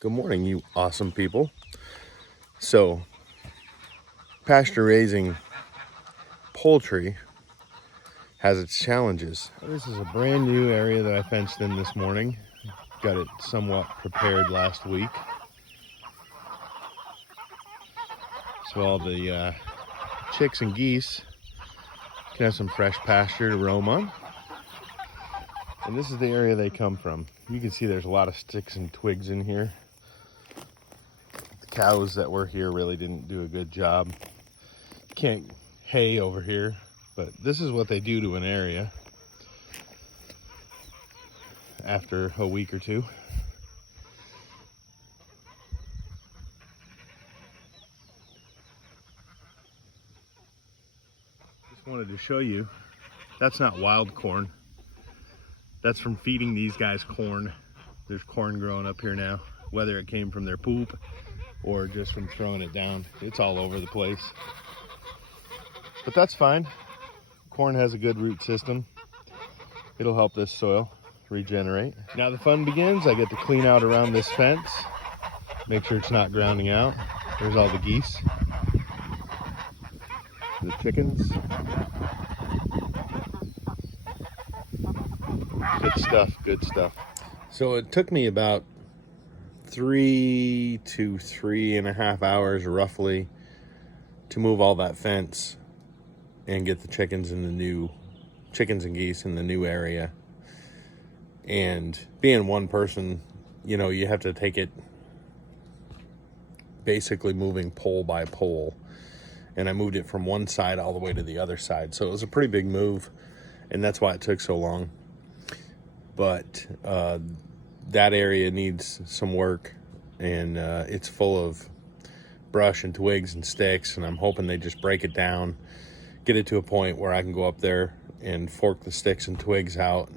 Good morning, you awesome people. So, pasture raising poultry has its challenges. This is a brand new area that I fenced in this morning. Got it somewhat prepared last week. So all the chicks and geese can have some fresh pasture to roam on. And this is the area they come from. You can see there's a lot of sticks and twigs in here. The cows that were here really didn't do a good job. Can't hay over here, but this is what they do to an area after a week or two. Just wanted to show you, that's not wild corn. That's from feeding these guys corn. There's corn growing up here now, whether it came from their poop or just from throwing it down. It's all over the place. But that's fine. Corn has a good root system. It'll help this soil regenerate. Now the fun begins. I get to clean out around this fence, make sure it's not grounding out. There's all the geese, the chickens. Good stuff, good stuff. So it took me about 3 to 3.5 hours roughly to move all that fence and get the chickens and geese in the new area. And being one person, you know, you have to take it basically moving pole by pole. And I moved it from one side all the way to the other side. So it was a pretty big move, and that's why it took so long. But that area needs some work, and it's full of brush and twigs and sticks, and I'm hoping they just break it down, get it to a point where I can go up there and fork the sticks and twigs out,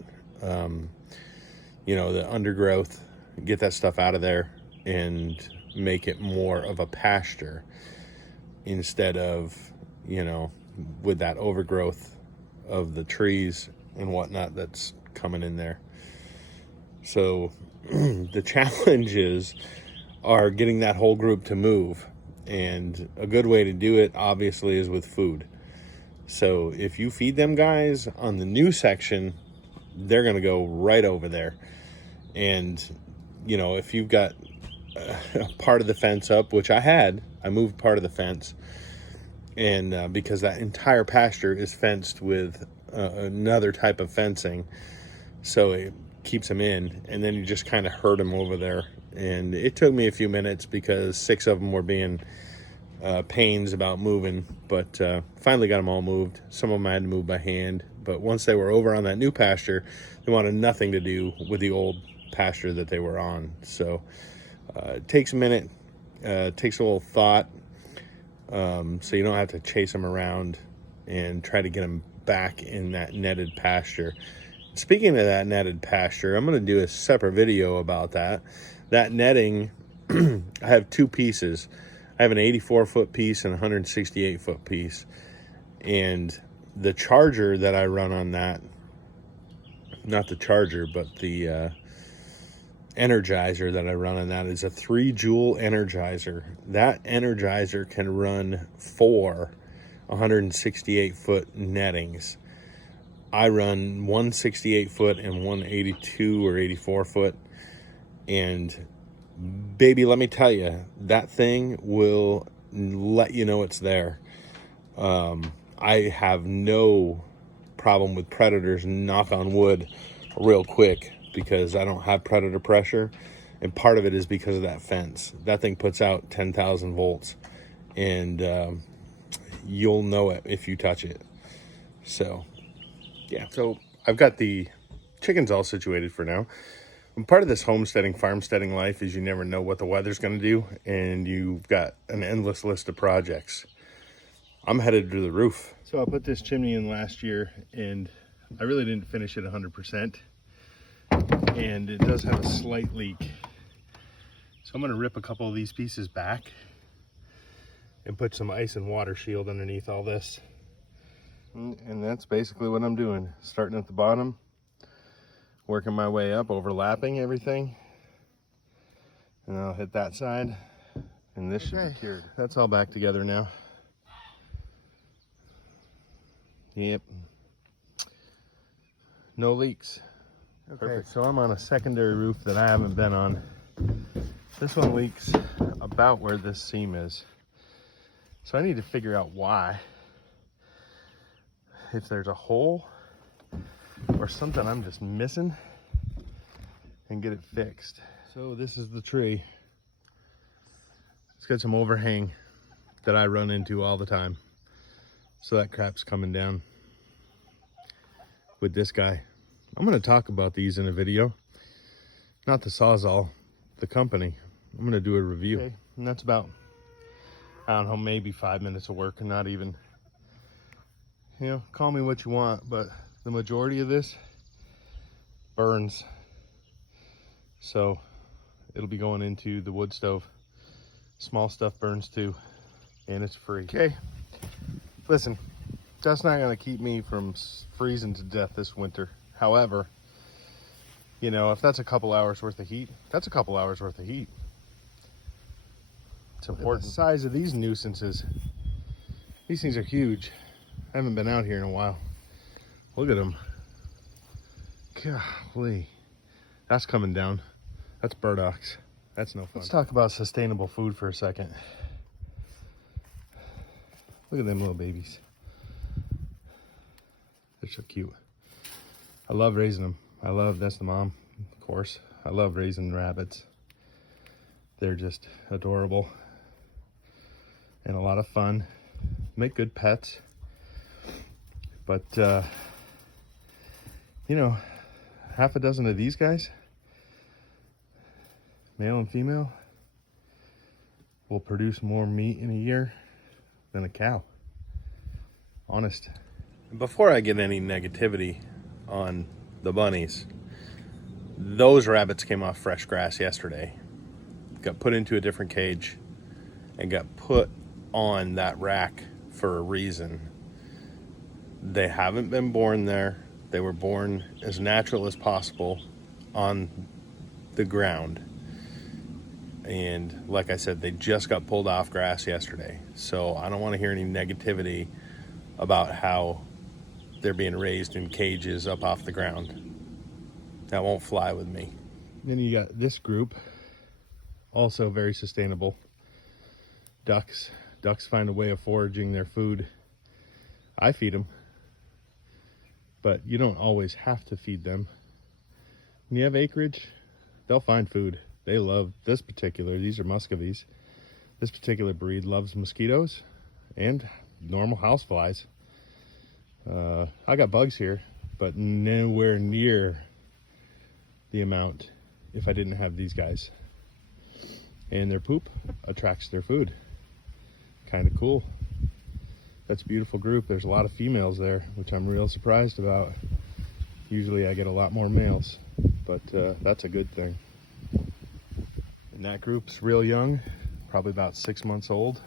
you know, the undergrowth, get that stuff out of there and make it more of a pasture instead of, you know, with that overgrowth of the trees and whatnot that's coming in there. So the challenges are getting that whole group to move, and a good way to do it obviously is with food. So if you feed them guys on the new section, they're going to go right over there. And you know, if you've got part of the fence up, which I moved part of the fence, and because that entire pasture is fenced with another type of fencing, so it keeps them in, and then you just kind of herd them over there. And it took me a few minutes because 6 of them were being pains about moving, but finally got them all moved. Some of them I had to move by hand, but once they were over on that new pasture, they wanted nothing to do with the old pasture that they were on. So it takes a minute, takes a little thought, so you don't have to chase them around and try to get them back in that netted pasture. Speaking of that netted pasture, I'm going to do a separate video about that. That netting, I have 2 pieces. I have an 84-foot piece and a 168-foot piece. And the charger that I run on that, not the charger, but the energizer that I run on that is a 3-joule energizer. That energizer can run 4 168-foot nettings. I run 168-foot and 182 or 84-foot, and baby, let me tell you, that thing will let you know it's there. I have no problem with predators, knock on wood, real quick, because I don't have predator pressure, and part of it is because of that fence. That thing puts out 10,000 volts, and you'll know it if you touch it. So yeah, so I've got the chickens all situated for now. And part of this homesteading, farmsteading life is you never know what the weather's going to do, and you've got an endless list of projects. I'm headed to the roof. So I put this chimney in last year, and I really didn't finish it 100%, and it does have a slight leak. So I'm going to rip a couple of these pieces back and put some ice and water shield underneath all this. And that's basically what I'm doing. Starting at the bottom, working my way up, overlapping everything, And I'll hit that side, and this should be cured. That's all back together now. Yep. No leaks. Okay, perfect. So I'm on a secondary roof that I haven't been on. This one leaks about where this seam is. So I need to figure out why. If there's a hole or something I'm just missing, and get it fixed. So this is the tree. It's got some overhang that I run into all the time. So that crap's coming down with this guy. I'm gonna talk about these in a video. Not the Sawzall, the company. I'm gonna do a review. Okay. And that's about, I don't know, maybe 5 minutes of work, and not even. You know, call me what you want, but the majority of this burns. So it'll be going into the wood stove. Small stuff burns too, and it's free. Okay, listen, that's not gonna keep me from freezing to death this winter. However, you know, if that's a couple hours worth of heat, that's a couple hours worth of heat. It's important. The size of these nuisances, these things are huge. I haven't been out here in a while. Look at them. Golly, that's coming down. That's burdocks. That's no fun. Let's talk about sustainable food for a second. Look at them little babies. They're so cute. I love raising them. That's the mom, of course. I love raising rabbits. They're just adorable and a lot of fun. Make good pets. But, you know, half a dozen of these guys, male and female, will produce more meat in a year than a cow. Honest. Before I get any negativity on the bunnies, those rabbits came off fresh grass yesterday, got put into a different cage, and got put on that rack for a reason. They haven't been born there. They were born as natural as possible on the ground. And like I said, they just got pulled off grass yesterday. So I don't want to hear any negativity about how they're being raised in cages up off the ground. That won't fly with me. Then you got this group, also very sustainable. Ducks. Ducks find a way of foraging their food. I feed them, but you don't always have to feed them. When you have acreage, they'll find food. They love this particular, these are Muscovies. This particular breed loves mosquitoes and normal house flies. I got bugs here, but nowhere near the amount if I didn't have these guys. And their poop attracts their food. Kind of cool. That's a beautiful group. There's a lot of females there, which I'm real surprised about. Usually I get a lot more males, but that's a good thing. And that group's real young, probably about 6 months old.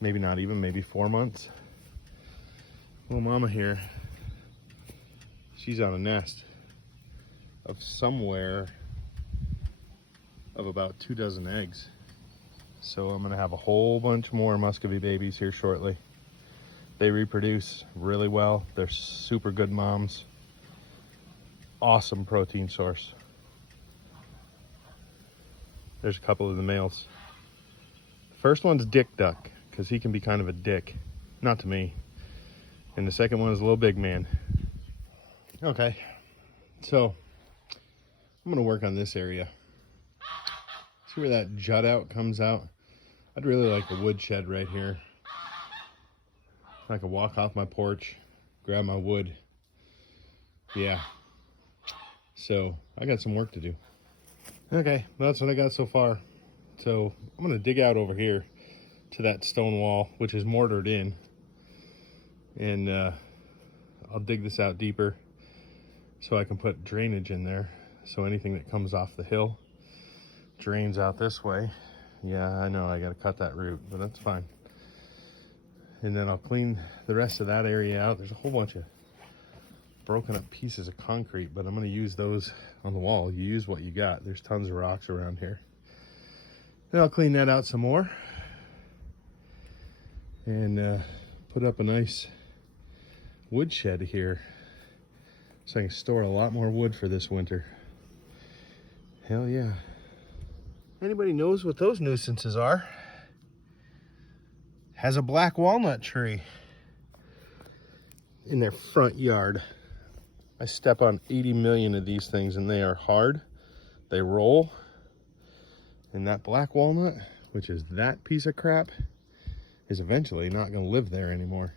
Maybe not even, maybe 4 months. Little mama here, she's on a nest of somewhere of about 2 dozen eggs. So I'm gonna have a whole bunch more Muscovy babies here shortly. They reproduce really well. They're super good moms. Awesome protein source. There's a couple of the males. The first one's Dick Duck, because he can be kind of a dick. Not to me. And the second one is a little big man. Okay, so I'm gonna work on this area. See where that jut out comes out? I'd really like a woodshed right here. I could walk off my porch, grab my wood. Yeah, so I got some work to do. Okay, that's what I got so far. So I'm gonna dig out over here to that stone wall, which is mortared in. And I'll dig this out deeper so I can put drainage in there. So anything that comes off the hill drains out this way. Yeah, I know I gotta cut that root, but that's fine. And then I'll clean the rest of that area out. There's a whole bunch of broken up pieces of concrete, but I'm gonna use those on the wall. You use what you got. There's tons of rocks around here. And I'll clean that out some more and put up a nice woodshed here so I can store a lot more wood for this winter. Hell yeah. Anybody knows what those nuisances are? Has a black walnut tree in their front yard. I step on 80 million of these things and they are hard. They roll. And that black walnut, which is that piece of crap, is eventually not going to live there anymore.